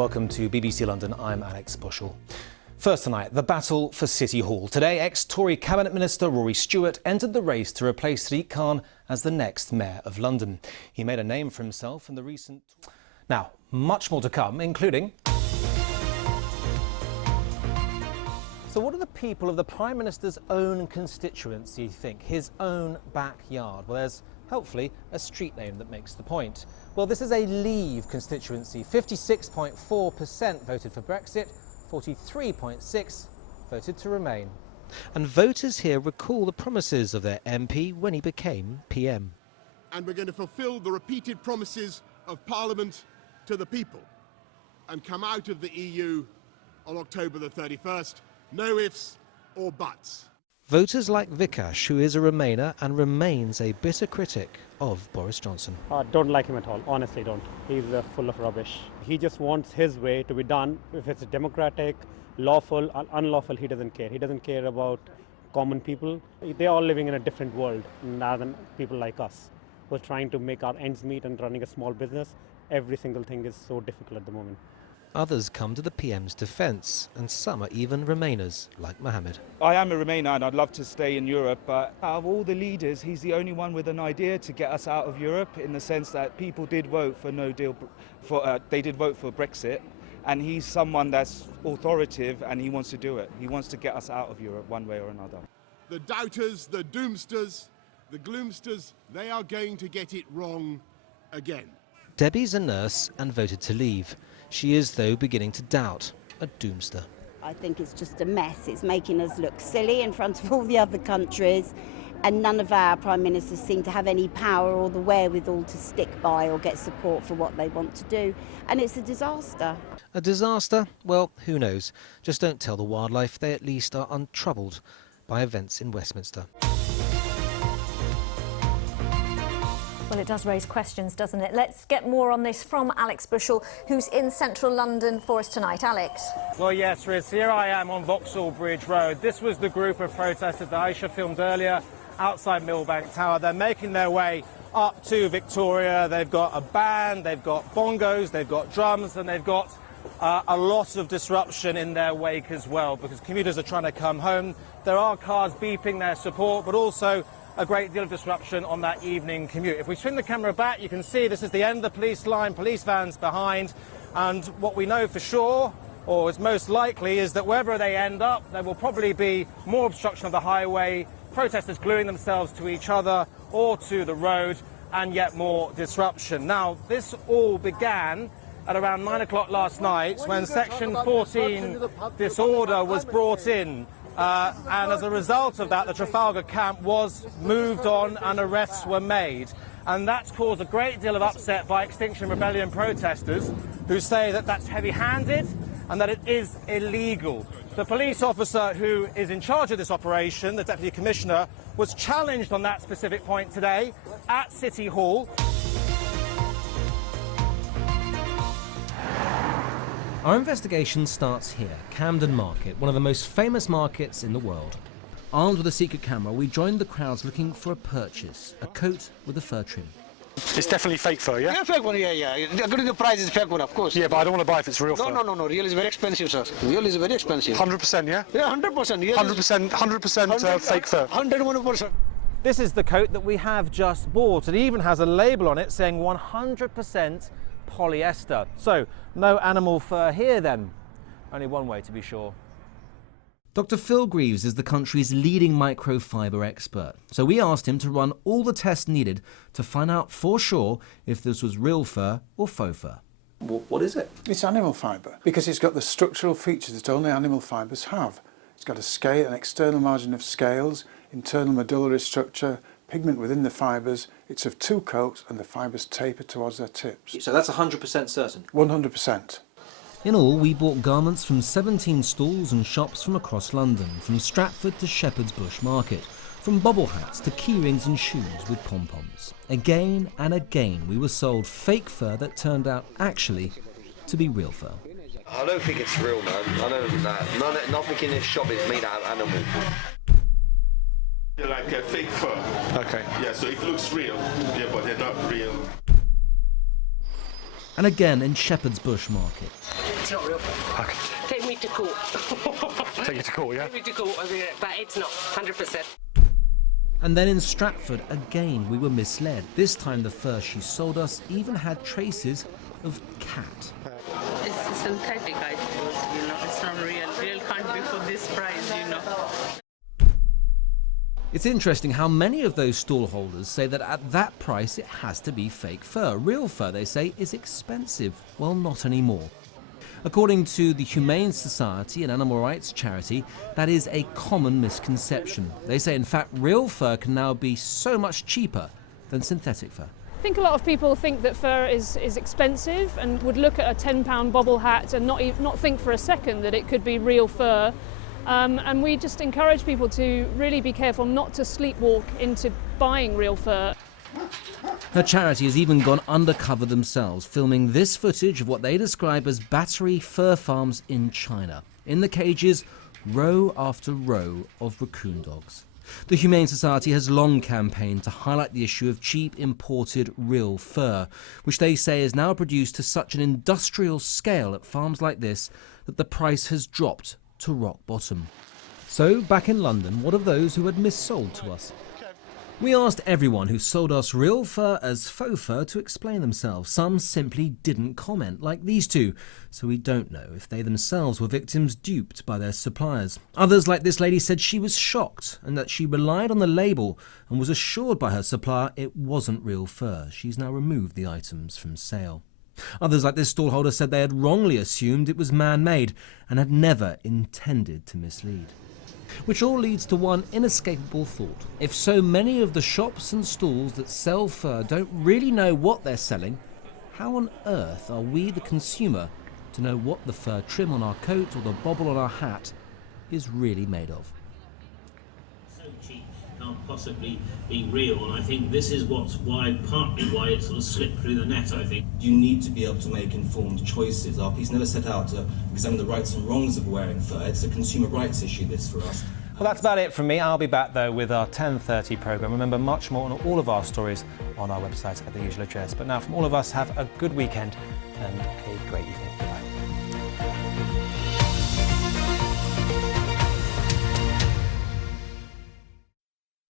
Welcome to BBC London, I'm Alex Bushill. First tonight, the battle for City Hall. Today, ex-Tory Cabinet Minister Rory Stewart entered the race to replace Sadiq Khan as the next Mayor of London. He made a name for himself in the recent... Now, much more to come, including... So what do the people of the Prime Minister's own constituency think? His own backyard? Well, there's hopefully a street name that makes the point. Well, this is a Leave constituency. 56.4% voted for Brexit, 43.6% voted to remain. And voters here recall the promises of their MP when he became PM. And we're going to fulfil the repeated promises of Parliament to the people and come out of the EU on October the 31st. No ifs or buts. Voters like Vikash, who is a Remainer and remains a bitter critic of Boris Johnson. Don't like him at all, honestly don't. He's full of rubbish. He just wants his way to be done. If it's democratic, lawful, or unlawful, he doesn't care. He doesn't care about common people. They're all living in a different world rather than people like us. We're trying to make our ends meet and running a small business. Every single thing is so difficult at the moment. Others come to the PM's defence, and some are even Remainers, like Mohammed. I am a Remainer and I'd love to stay in Europe, but out of all the leaders, he's the only one with an idea to get us out of Europe, in the sense that people did vote for no deal, they did vote for Brexit, and he's someone that's authoritative and he wants to do it. He wants to get us out of Europe one way or another. The doubters, the doomsters, the gloomsters, they are going to get it wrong again. Debbie's a nurse and voted to leave. She is, though, beginning to doubt a doomster. I think it's just a mess. It's making us look silly in front of all the other countries, and none of our Prime Ministers seem to have any power or the wherewithal to stick by or get support for what they want to do. And it's a disaster. A disaster? Well, who knows? Just don't tell the wildlife. They at least are untroubled by events in Westminster. Well, it does raise questions, doesn't it? Let's get more on this from Alex Bushill, who's in central London for us tonight. Alex. Well, yes, Riz, here I am on Vauxhall Bridge Road. This was the group of protesters that Aisha filmed earlier outside Millbank Tower. They're making their way up to Victoria. They've got a band, they've got bongos, they've got drums, and they've got a lot of disruption in their wake as well, because commuters are trying to come home. There are cars beeping their support, but also a great deal of disruption on that evening commute. If we swing the camera back, you can see this is the end of the police line, police vans behind, and what we know for sure, or is most likely, is that wherever they end up, there will probably be more obstruction of the highway, protesters gluing themselves to each other or to the road, and yet more disruption. Now, this all began at around 9 o'clock last night when Section 14 disorder was brought in. And as a result of that, the Trafalgar camp was moved on and arrests were made. And that's caused a great deal of upset by Extinction Rebellion protesters who say that that's heavy-handed and that it is illegal. The police officer who is in charge of this operation, the Deputy Commissioner, was challenged on that specific point today at City Hall. Our investigation starts here, Camden Market, one of the most famous markets in the world. Armed with a secret camera, we joined the crowds looking for a purchase, a coat with a fur trim. It's definitely fake fur, yeah? Yeah, fake one, yeah. According to the price, it's fake one, of course. Yeah, but I don't want to buy if it's real fur. No. Real is very expensive, sir. Real is very expensive. 100%, yeah? Yeah, 100%. Yes. 100% fake fur. 101%. This is the coat that we have just bought. It even has a label on it saying 100% polyester. So, no animal fur here then. Only one way to be sure. Dr. Phil Greaves is the country's leading microfiber expert. So we asked him to run all the tests needed to find out for sure if this was real fur or faux fur. What is it? It's animal fibre, because it's got the structural features that only animal fibres have. It's got a scale, an external margin of scales, internal medullary structure, pigment within the fibres. It's of two coats and the fibres taper towards their tips. So that's 100% certain? 100%. In all, we bought garments from 17 stalls and shops from across London, from Stratford to Shepherd's Bush Market, from bobble hats to keyrings and shoes with pom-poms. Again and again we were sold fake fur that turned out actually to be real fur. I don't think it's real, man. I don't know. Nothing in this shop is made out of animal. They're like a fake fur. Okay. Yeah, so it looks real, yeah, but they're not real. and again in Shepherd's Bush Market. It's not real fur. Okay. Take me to court. Take you to court, yeah? Take me to court, but it's not, 100%. And then in Stratford, again we were misled. This time the fur she sold us even had traces of cat. It's synthetic, I suppose, you know, it's not real. Real can't be for this price, you know. It's interesting how many of those stallholders say that at that price it has to be fake fur. Real fur, they say, is expensive. Well, not anymore. According to the Humane Society, an animal rights charity, that is a common misconception. They say, in fact, real fur can now be so much cheaper than synthetic fur. I think a lot of people think that fur is expensive and would look at a £10 bobble hat and not think for a second that it could be real fur. And we just encourage people to really be careful not to sleepwalk into buying real fur. Her charity has even gone undercover themselves, filming this footage of what they describe as battery fur farms in China. In the cages, row after row of raccoon dogs. The Humane Society has long campaigned to highlight the issue of cheap imported real fur, which they say is now produced to such an industrial scale at farms like this that the price has dropped to rock bottom. So, back in London, what of those who had missold to us? We asked everyone who sold us real fur as faux fur to explain themselves. Some simply didn't comment, like these two, so we don't know if they themselves were victims duped by their suppliers. Others, like this lady, said she was shocked and that she relied on the label and was assured by her supplier it wasn't real fur. She's now removed the items from sale. Others, like this stallholder, said they had wrongly assumed it was man-made and had never intended to mislead. Which all leads to one inescapable thought. If so many of the shops and stalls that sell fur don't really know what they're selling, how on earth are we, the consumer, to know what the fur trim on our coat or the bobble on our hat is really made of? So cheap can't possibly be real, and I think this is partly why it sort of slipped through the net, I think. You need to be able to make informed choices. Our piece never set out to examine the rights and wrongs of wearing fur. It's a consumer rights issue, this, for us. Well, that's about it from me. I'll be back, though, with our 10:30 programme. Remember, much more on all of our stories on our website at the usual address. But now, from all of us, have a good weekend and a great evening. Goodbye.